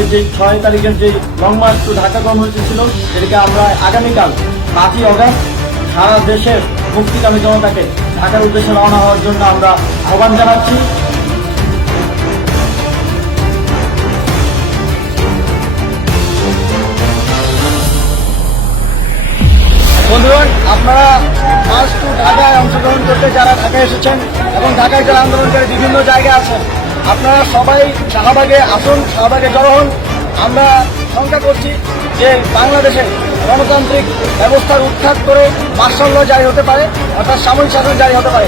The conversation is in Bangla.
আমাদের যে ছয় তারিখের যে লং মার্চ টু ঢাকা কর্মসূচি ছিল সেটাকে আমরা আগামীকাল পাঁচই অগাস্ট সারা দেশের মুক্তিকামী জনতাকে ঢাকার উদ্দেশ্যে রওনা হওয়ার জন্য আমরা আহ্বান জানাচ্ছি। বন্ধুগণ, আপনারা মার্চ টু ঢাকায় অংশগ্রহণ করতে যারা ঢাকায় এসেছেন এবং ঢাকায় যারা আন্দোলনকারী বিভিন্ন জায়গায় আছেন আপনারা সবাই শাহবাগে আসুন, শাহবাগে জড়ো হন। আমরা শঙ্কা করছি যে বাংলাদেশে গণতান্ত্রিক ব্যবস্থার উত্থাপ করে মার্শাল্য জারি হতে পারে, অর্থাৎ সামরিক শাসন জারি হতে পারে।